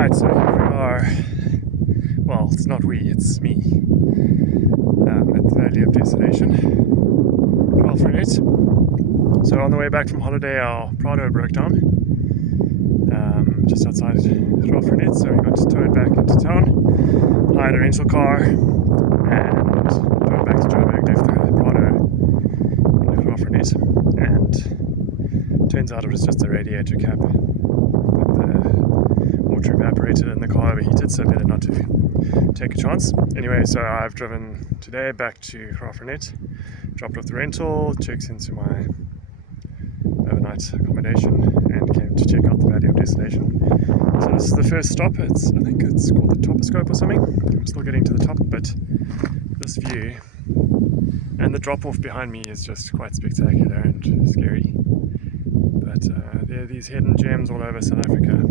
Right, so here we are. Well, it's not we, it's me. At the Valley of Desolation, Graaff-Reinet. So on the way back from holiday, our Prado broke down just outside Graaff-Reinet, so we got to tow it back into town, hired a rental car, and drove back to Joburg, left the Prado in Graaff-Reinet, and turns out it was just a radiator cap. Water evaporated in the car, overheated, so better not to take a chance. Anyway, so I've driven today back to Graaff-Reinet, dropped off the rental, checked into my overnight accommodation, and came to check out the Valley of Desolation. So this is the first stop. I think it's called the Toposcope or something. I'm still getting to the top, but this view and the drop-off behind me is just quite spectacular and scary. But there are these hidden gems all over South Africa,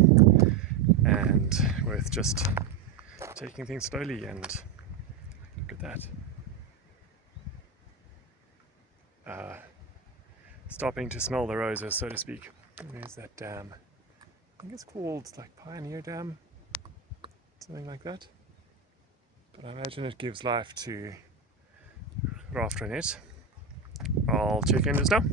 and worth just taking things slowly. And look at that. Stopping to smell the roses, so to speak. There's that dam. I think it's called like Pioneer Dam, something like that. But I imagine it gives life to Graaff-Reinet. I'll check in just now.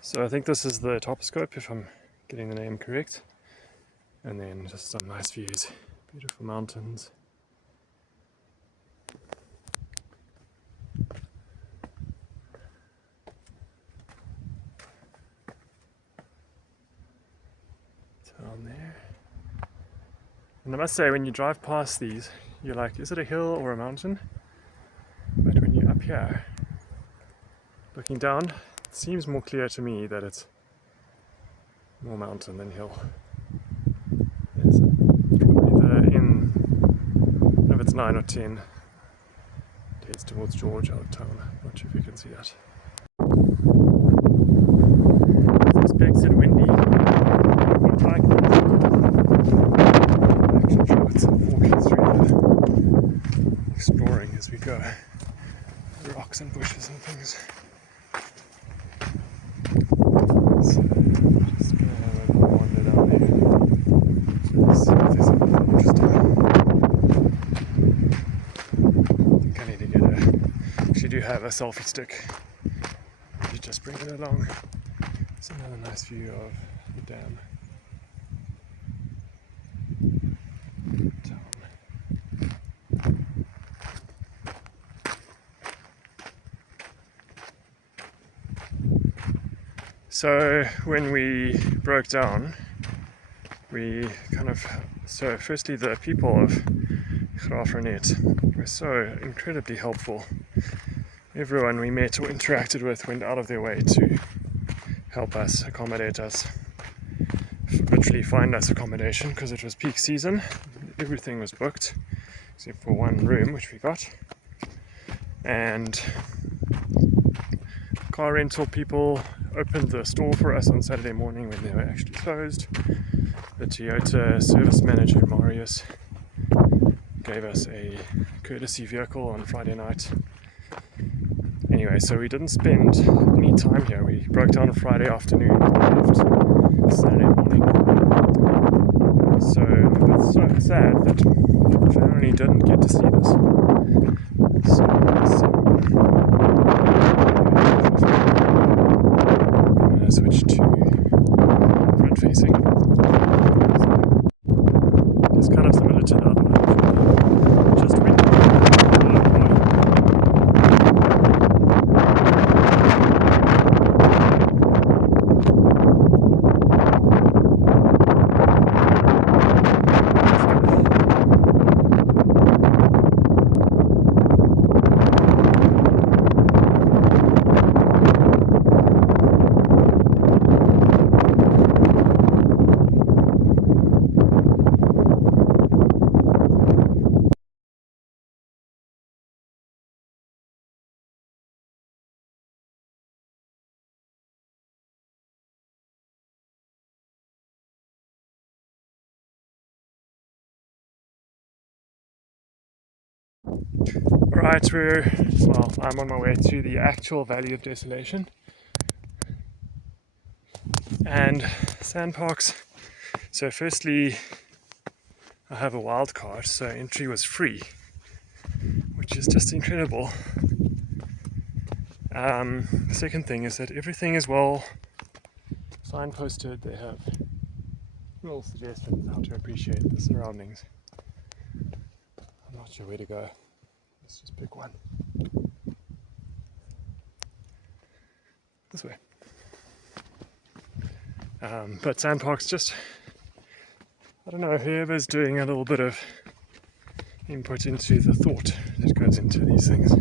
So I think this is the Toposcope, if I'm getting the name correct. And then just some nice views, beautiful mountains. Down there. And I must say, when you drive past these, you're like, is it a hill or a mountain? But when you're up here, looking down, it seems more clear to me that it's more mountain than hill. There's probably the inn, I don't know if it's 9 or 10, heads towards George out of town. Not sure if you can see that. It's expected windy. Not like that. Actually, sure it's walking through the exploring as we go. Rocks and bushes and things. So, just gonna have a wander down there. Let's see if there's anything interesting. I think I need to get actually do have a selfie stick. You just bring it along. It's another nice view of the dam. So when we broke down, so firstly the people of Graaff-Reinet were so incredibly helpful. Everyone we met or interacted with went out of their way to help us, accommodate us, literally find us accommodation, because it was peak season. Everything was booked except for one room which we got, and car rental people opened the store for us on Saturday morning when they were actually closed. The Toyota service manager, Marius, gave us a courtesy vehicle on Friday night. Anyway, so we didn't spend any time here. We broke down on Friday afternoon and left Saturday morning. So it's so sad that the family didn't get to see this. So I'm going to switch to front facing. It's kind of similar to the other one. Just windy. Alright, I'm on my way to the actual Valley of Desolation. And Sandparks. So firstly, I have a wild card, so entry was free, which is just incredible. The second thing is that everything is well signposted. They have little suggestions how to appreciate the surroundings. I'm not sure where to go. Let's just pick one. This way. But Sandparks, just, I don't know, whoever's doing a little bit of input into the thought that goes into these things,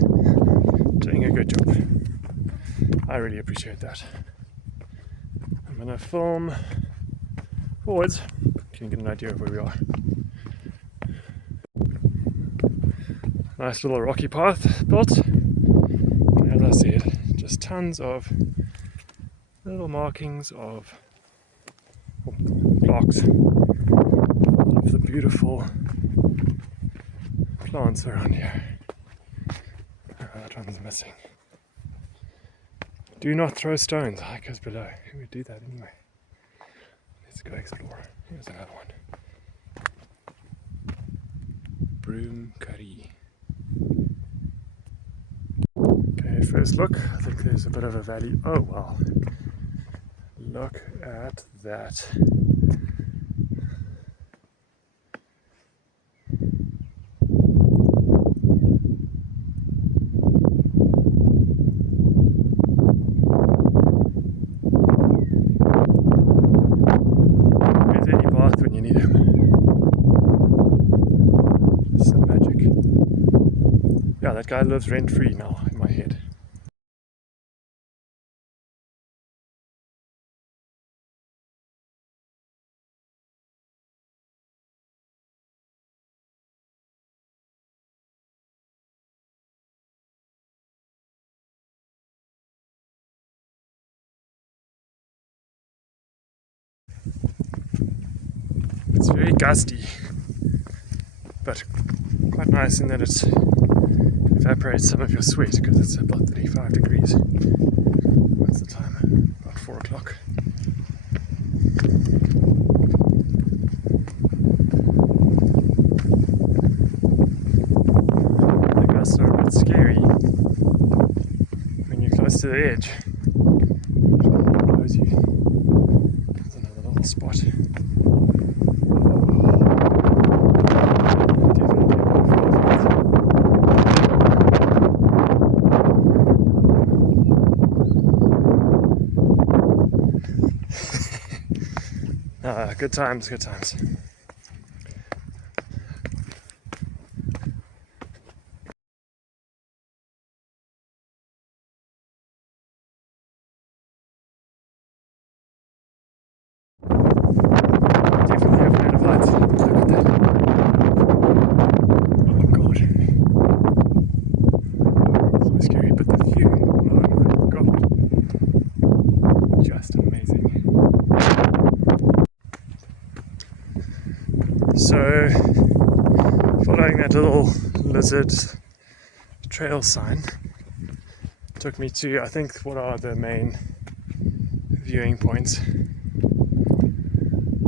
doing a good job. I really appreciate that. I'm going to film forwards, so you can get an idea of where we are. Nice little rocky path built, and as I said, just tons of little markings of blocks of the beautiful plants around here. Oh, that one's missing. Do not throw stones, hikers below. Who would do that anyway? Let's go explore. Here's another one. Broom curry. Okay, first look. I think there's a bit of a valley. Oh wow. Look at that. Where's Eddie Bath when you need him? Some magic. Yeah, that guy lives rent-free now in my head. It's very gusty, but quite nice in that it evaporates some of your sweat because it's about 35 degrees. What's the time? About 4 o'clock. The gusts are a bit scary when you're close to the edge. There's another little spot. Good times, good times. Definitely have a lot of lights. Look at that. Oh god. So scary, but the view, oh my god. Just amazing. So, following that little lizard trail sign took me to, I think, what are the main viewing points,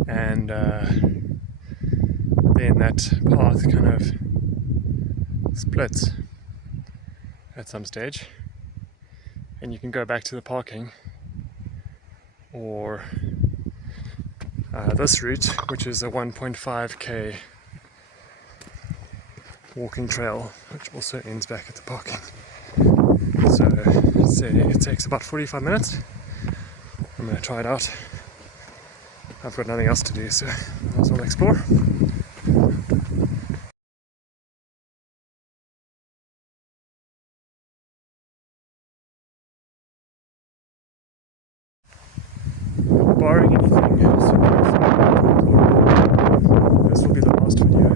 and then that path kind of splits at some stage, and you can go back to the parking, or this route, which is a 1.5k walking trail, which also ends back at the parking. So say it takes about 45 minutes. I'm going to try it out. I've got nothing else to do, so I might as well explore. Barring anything, this will be the last video.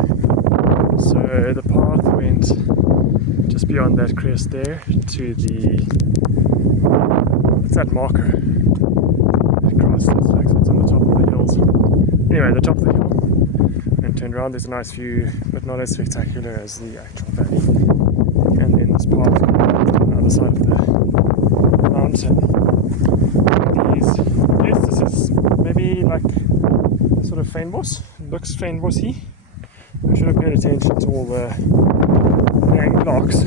So the path went just beyond that crest there to the, what's that marker? That cross looks like it's on the top of the hills. Anyway, the top of the hill, and turned around. There's a nice view, but not as spectacular as the actual valley. And then this path on the other side of the mountain. Yes, this is maybe like sort of fynbos. It looks fynbosy. I should have paid attention to all the dang blocks.